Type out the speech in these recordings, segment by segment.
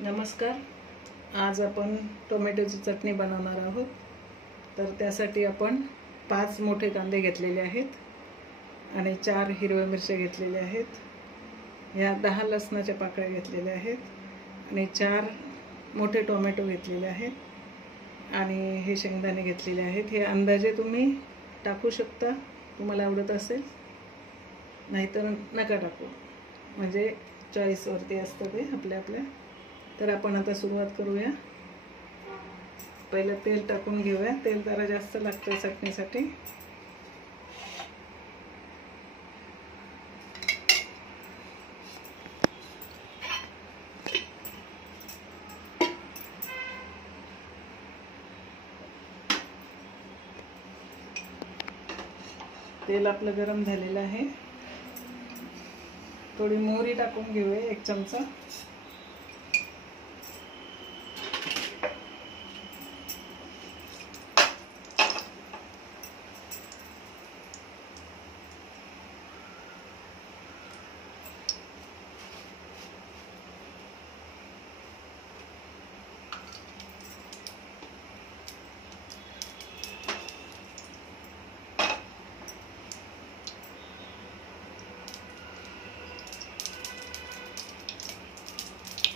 नमस्कार. आज आपण टोमॅटोची चटणी बनवणार आहोत. तर त्यासाठी आपण 5 मोठे कांदे घेतलेले आहेत आणि 4 हिरव्या मिरच्या घेतलेल्या आहेत. ह्या 10 लसणाच्या पाकळ्या घेतलेल्या आहेत आणि 4 मोठे टोमॅटो घेतलेले आहेत आणि हे शेंगदाणे घेतलेले आहेत. हे अंदाजे तुम्ही टाकू शकता, तुम्हाला आवडत असेल, नाहीतर नका टाकू, म्हणजे चॉईसवरती असतं ते आपल्या. तर आपण आता सुरुवात करूया. पहिलं तेल टाकून घेऊया. तेल जरा जास्त लागतं चटणीसाठी. तेल आपलं गरम झालेलं आहे. थोडी मोहरी टाकून घेऊया, 1 चमचा.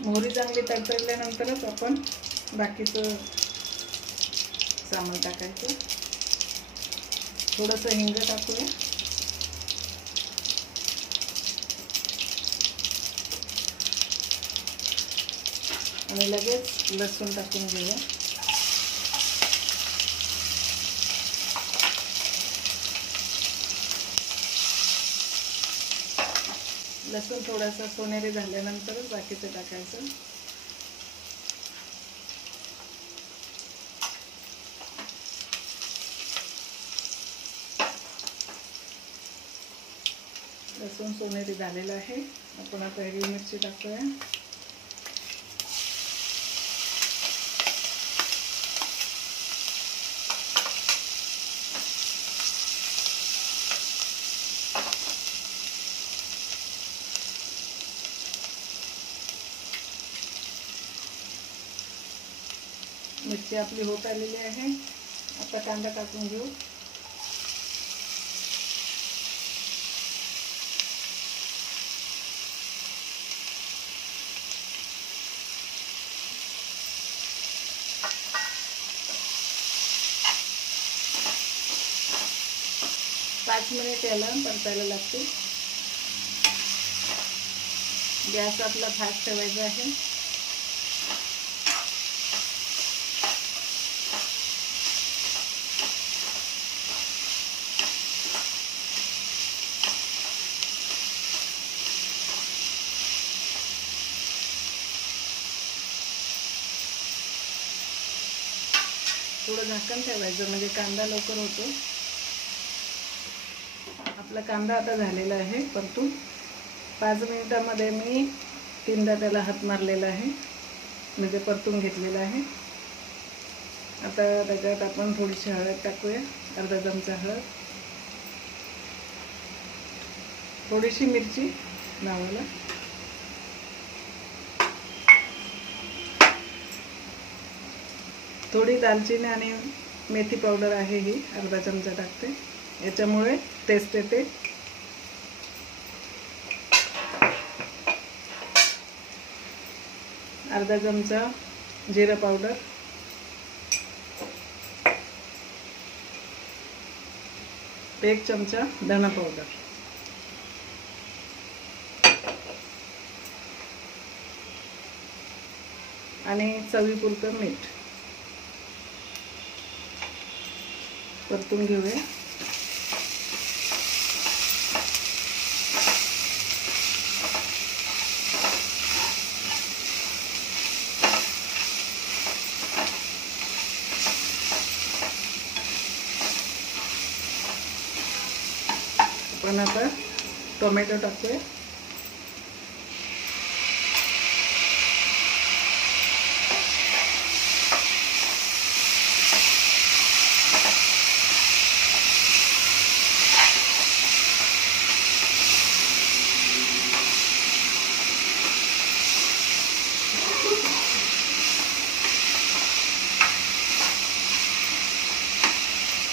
मोहरी चांगली तडतडल्यानंतरच आपण बाकीचं सामान टाकायचं. थोडंसं हिंग टाकूया. आणि लगेच लसूण टाकून घेऊया. लसूण थोडासा सोनेरी झाल्यानंतरच बाकीचं टाकायचं. लसूण सोनेरी झालेलं आहे. आपण आता हिरवी मिरची टाकूया. मिरची आपली होत आलेली आहे. आता कांदा टाकून घेऊ. पाच मिनिट याला परतायला लागते. गॅस आपला फास्ट ठेवायचा आहे. थोडं झाकण ठेवायचं म्हणजे कांदा लवकर होतो. आपला कांदा आता झालेला आहे परतून. 5 मिनिटांमध्ये मी 3दा त्याला हात मारलेला आहे, म्हणजे परतून घेतलेला आहे. आता त्याच्यात आपण थोडीशी हळद टाकूया, अर्धा चमचा हळद, थोडीशी मिरची लावायला, थोडी दालचिनी आणि मेथी पावडर आहे, ही अर्धा चमचा टाकते, याच्यामुळे टेस्ट येते. अर्धा चमचा जिरा पावडर, एक चमचा धना पावडर आणि चवीपुरतं मीठ. परतून घेऊया. आपण आता टोमॅटो टाकूया.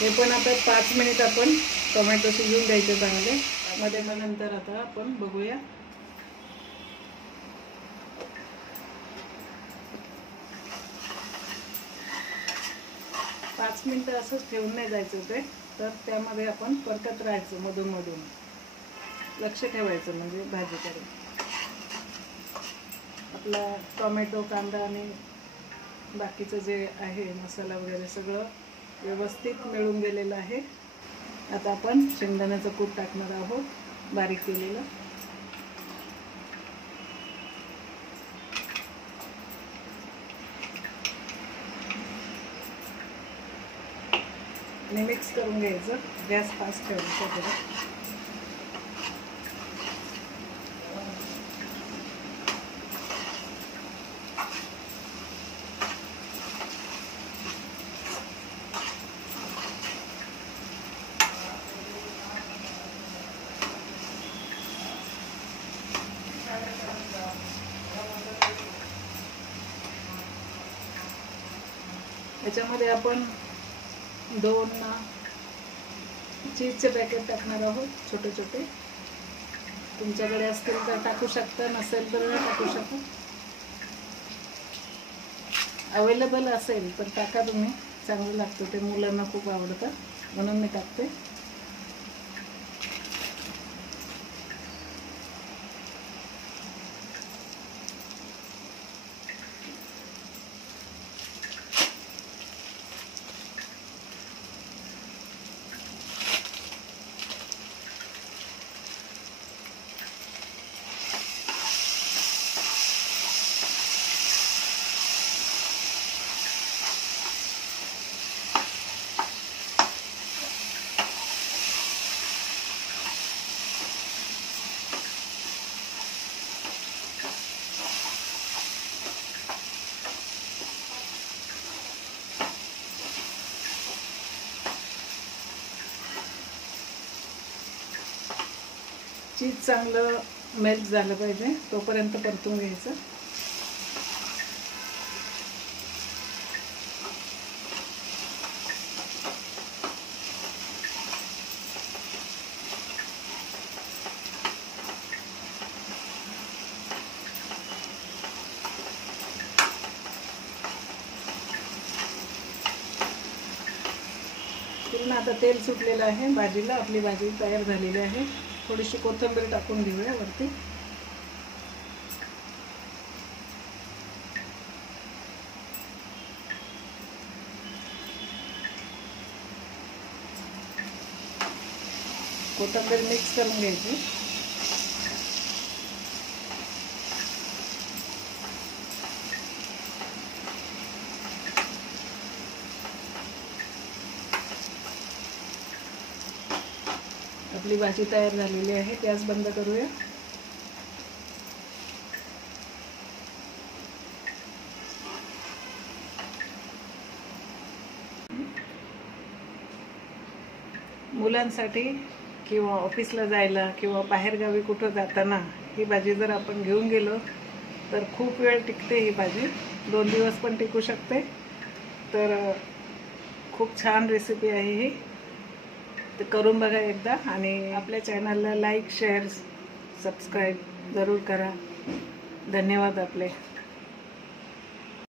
हे पण आता 5 मिनिट आपण टोमॅटो शिजवून द्यायचे चांगले. मध्ये मग नंतर आता आपण बघूया. पाच मिनिटं असंच ठेवून नाही जायचं ते, तर त्यामध्ये आपण परतत राहायचं, मधून मधून लक्ष ठेवायचं म्हणजे भाजीकडे. आपला टोमॅटो, कांदा आणि बाकीचं जे आहे मसाला वगैरे सगळं व्यवस्थित मिळून गेलेलं आहे. आता आपण शेंगदाण्याचं कूट टाकणार आहोत बारीक केलेलं. आणि मिक्स करून घ्यायचं. गॅस फास्ट ठेवायचा जरा. याच्यामध्ये आपण 2 चीजचे पॅकेट टाकणार आहोत, छोटे छोटे. तुमच्याकडे असतील तर टाकू शकता, नसेल तर नाही टाकू शकता. अवेलेबल असेल तर टाका तुम्ही, चांगलं लागतं ते. मुलांना खूप आवडतं म्हणून मी टाकते. चीज चांगलं मेल्ट झालं पाहिजे तोपर्यंत परतून घ्यायचं. पूर्ण आता तेल सुटलेलं आहे भाजीला. आपली भाजी तयार झालेली आहे. थोडीशी कोथिंबीर टाकून घेऊया वरती. कोथिंबीर मिक्स करून घ्यायची. आपली भाजी तयार झालेली आहे. गॅस बंद करूया. मुलांसाठी किंवा ऑफिसला जायला किंवा बाहेरगावी कुठं जाताना ही भाजी जर आपण घेऊन गेलो तर खूप वेळ टिकते. ही भाजी 2 दिवस पण टिकू शकते. तर खूप छान रेसिपी आहे ही. ते करून बघा एकदा. आणि आपल्या चॅनलला लाईक, शेअर, सबस्क्राईब जरूर करा. धन्यवाद आपले.